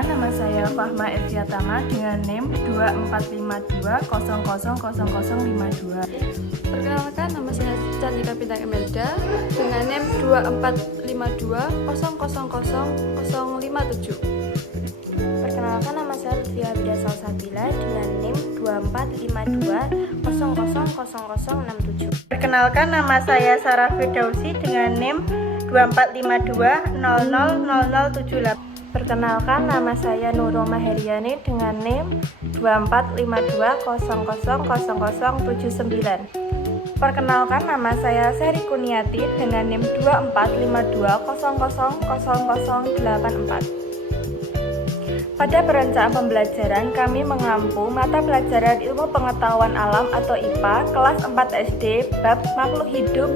Perkenalkan, nama saya Fahma Eviatama dengan NIM 2452000052. Perkenalkan, nama saya Cantika Bintang Imelda dengan NIM 2452000057. Perkenalkan, nama saya Lutfia Widya Salsabila dengan NIM 2452000067. Perkenalkan, nama saya Sarah Firdausi dengan NIM 2452000078. Perkenalkan, nama saya Nurul Maheriani dengan NIM 2452000079. Perkenalkan, nama saya Seri Kuniati dengan NIM 2452000084. Pada perencanaan pembelajaran, kami mengampu mata pelajaran Ilmu Pengetahuan Alam atau IPA kelas 4 SD bab makhluk hidup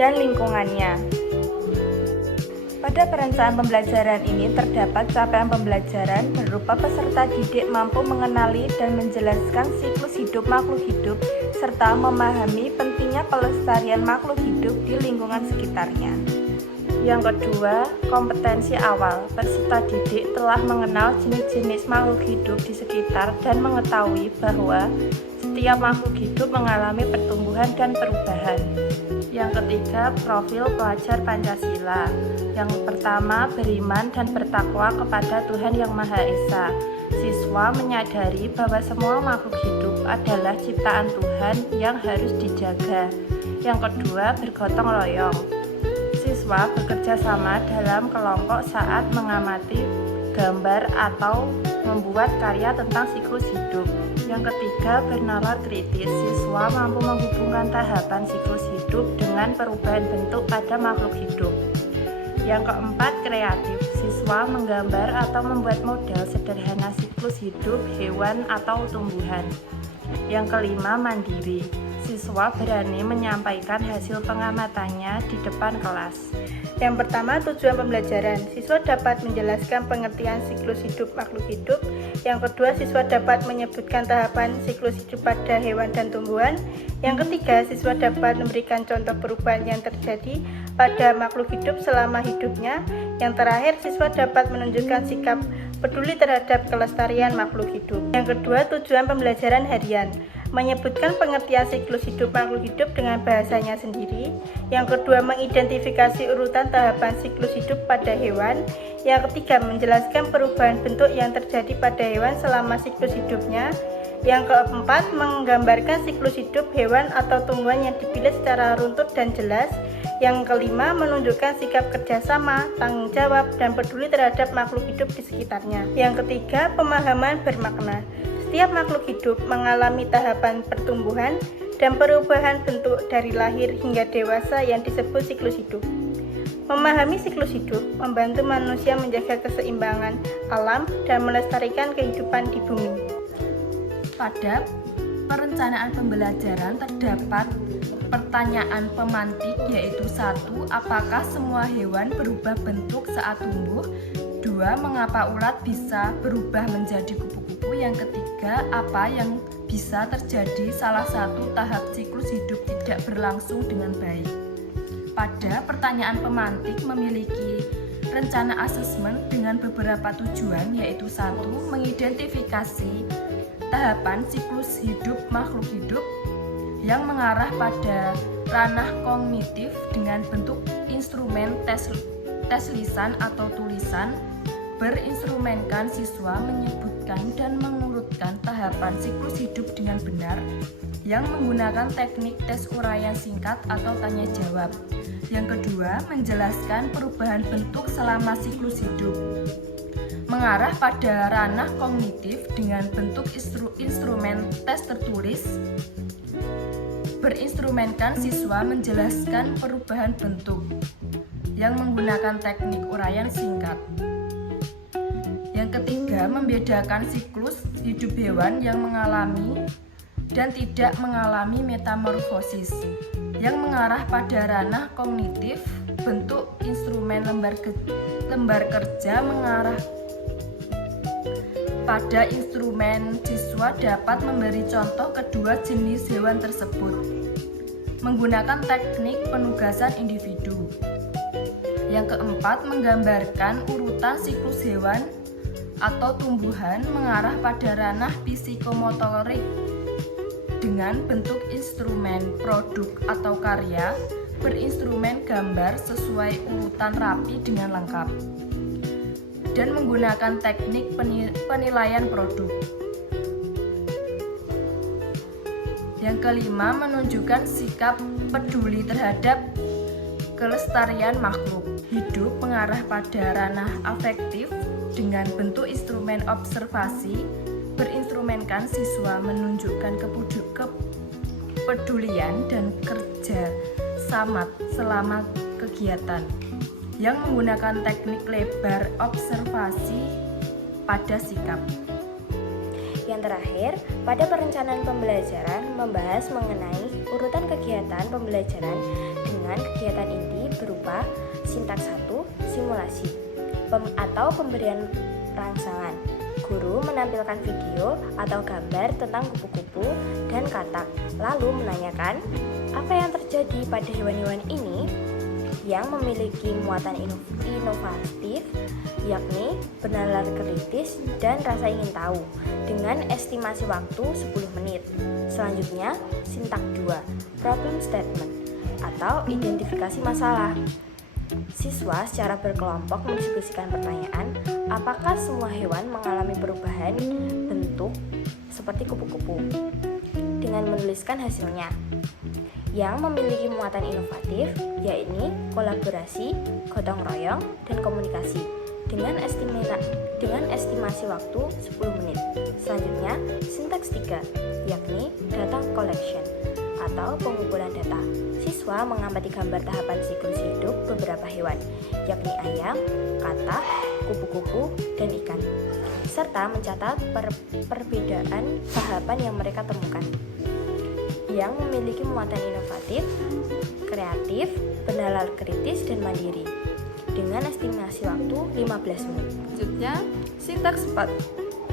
dan lingkungannya. Pada perencanaan pembelajaran ini terdapat capaian pembelajaran berupa peserta didik mampu mengenali dan menjelaskan siklus hidup makhluk hidup serta memahami pentingnya pelestarian makhluk hidup di lingkungan sekitarnya. Yang kedua, kompetensi awal. Peserta didik telah mengenal jenis-jenis makhluk hidup di sekitar dan mengetahui bahwa setiap makhluk hidup mengalami pertumbuhan dan perubahan. Yang ketiga, profil pelajar Pancasila. Yang pertama, beriman dan bertakwa kepada Tuhan Yang Maha Esa. Siswa menyadari bahwa semua makhluk hidup adalah ciptaan Tuhan yang harus dijaga. Yang kedua, bergotong royong. Siswa bekerja sama dalam kelompok saat mengamati gambar atau membuat karya tentang siklus hidup. Yang ketiga, bernalar kritis. Siswa mampu menghubungkan tahapan siklus hidup dengan perubahan bentuk pada makhluk hidup. Yang keempat, kreatif. Siswa menggambar atau membuat model sederhana siklus hidup hewan atau tumbuhan. Yang kelima, mandiri. Siswa berani menyampaikan hasil pengamatannya di depan kelas. Yang pertama, tujuan pembelajaran. Siswa dapat menjelaskan pengertian siklus hidup makhluk hidup. Yang kedua, siswa dapat menyebutkan tahapan siklus hidup pada hewan dan tumbuhan. Yang ketiga, siswa dapat memberikan contoh perubahan yang terjadi pada makhluk hidup selama hidupnya. Yang terakhir, siswa dapat menunjukkan sikap peduli terhadap kelestarian makhluk hidup. Yang kedua, tujuan pembelajaran harian. Menyebutkan pengertian siklus hidup makhluk hidup dengan bahasanya sendiri. Yang kedua, mengidentifikasi urutan tahapan siklus hidup pada hewan. Yang ketiga, menjelaskan perubahan bentuk yang terjadi pada hewan selama siklus hidupnya. Yang keempat, menggambarkan siklus hidup hewan atau tumbuhan yang dipilih secara runtut dan jelas. Yang kelima, menunjukkan sikap kerjasama, tanggung jawab, dan peduli terhadap makhluk hidup di sekitarnya. Yang ketiga, pemahaman bermakna. Setiap makhluk hidup mengalami tahapan pertumbuhan dan perubahan bentuk dari lahir hingga dewasa yang disebut siklus hidup. Memahami siklus hidup membantu manusia menjaga keseimbangan alam dan melestarikan kehidupan di bumi. Pada perencanaan pembelajaran terdapat pertanyaan pemantik, yaitu 1. Apakah semua hewan berubah bentuk saat tumbuh? 2. Mengapa ulat bisa berubah menjadi kupu-kupu? Yang ketiga, apa yang bisa terjadi salah satu tahap siklus hidup tidak berlangsung dengan baik? Pada pertanyaan pemantik memiliki rencana asesmen dengan beberapa tujuan, yaitu 1. Mengidentifikasi tahapan siklus hidup makhluk hidup yang mengarah pada ranah kognitif dengan bentuk instrumen tes lisan atau tulisan. Berinstrumenkan siswa menyebutkan dan mengurutkan tahapan siklus hidup dengan benar yang menggunakan teknik tes uraian singkat atau tanya jawab. Yang kedua, menjelaskan perubahan bentuk selama siklus hidup, mengarah pada ranah kognitif dengan bentuk instrumen tes tertulis. Berinstrumenkan siswa menjelaskan perubahan bentuk yang menggunakan teknik uraian singkat. Yang ketiga, membedakan siklus hidup hewan yang mengalami dan tidak mengalami metamorfosis yang mengarah pada ranah kognitif. Bentuk instrumen lembar kerja mengarah pada instrumen. Siswa dapat memberi contoh kedua jenis hewan tersebut menggunakan teknik penugasan individu. Yang keempat, menggambarkan urutan siklus hewan atau tumbuhan mengarah pada ranah psikomotorik dengan bentuk instrumen, produk, atau karya berinstrumen gambar sesuai urutan rapi dengan lengkap dan menggunakan teknik penilaian produk. Yang kelima, menunjukkan sikap peduli terhadap kelestarian makhluk hidup mengarah pada ranah afektif dengan bentuk instrumen observasi berinstrumenkan siswa menunjukkan kepedulian dan kerja sama selama kegiatan yang menggunakan teknik lebar observasi pada sikap. Yang terakhir, pada perencanaan pembelajaran membahas mengenai urutan kegiatan pembelajaran dengan kegiatan inti berupa sintaks 1, simulasi, atau pemberian rangsangan. Guru menampilkan video atau gambar tentang kupu-kupu dan katak, lalu menanyakan apa yang terjadi pada hewan-hewan ini yang memiliki muatan inovatif, yakni bernalar kritis dan rasa ingin tahu, dengan estimasi waktu 10 menit. Selanjutnya, sintak 2, problem statement, atau identifikasi masalah. Siswa secara berkelompok mendiskusikan pertanyaan, apakah semua hewan mengalami perubahan bentuk seperti kupu-kupu, dengan menuliskan hasilnya. Yang memiliki muatan inovatif, yakni kolaborasi, gotong royong, dan komunikasi, dengan estimasi waktu 10 menit. Selanjutnya, sintaks 3, yakni data collection, atau pengumpulan data. Siswa mengamati gambar tahapan siklus hidup beberapa hewan, yakni ayam, katak, kupu-kupu, dan ikan, serta mencatat perbedaan tahapan yang mereka temukan. Yang memiliki muatan inovatif, kreatif, bernalar kritis, dan mandiri, dengan estimasi waktu 15 menit. Selanjutnya, sintaks 4,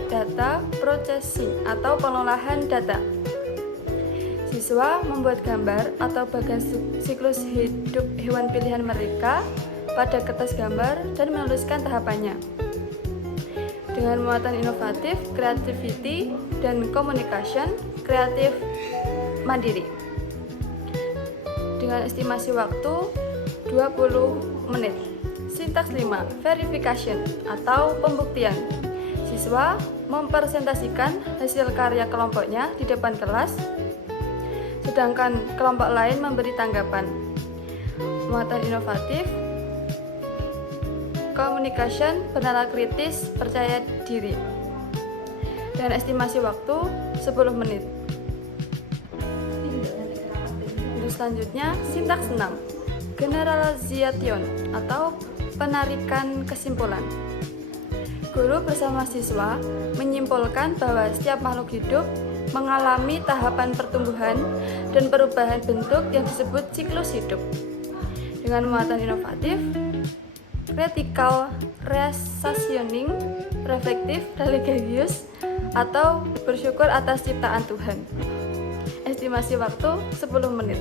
data processing atau pengolahan data. Siswa membuat gambar atau bagian siklus hidup hewan pilihan mereka pada kertas gambar dan menuliskan tahapannya. Dengan muatan inovatif, creativity, dan communication, kreatif, mandiri, dengan estimasi waktu 20 menit. Sintaks 5, verification atau pembuktian. Siswa mempresentasikan hasil karya kelompoknya di depan kelas, sedangkan kelompok lain memberi tanggapan. Muatan inovatif, communication, bernalar kritis, percaya diri, dengan estimasi waktu 10 menit. Selanjutnya, sintaks 6, generalization atau penarikan kesimpulan. Guru bersama siswa menyimpulkan bahwa setiap makhluk hidup mengalami tahapan pertumbuhan dan perubahan bentuk yang disebut siklus hidup. Dengan muatan inovatif, critical reasoning, reflektif, religius, atau bersyukur atas ciptaan Tuhan. Estimasi waktu 10 menit.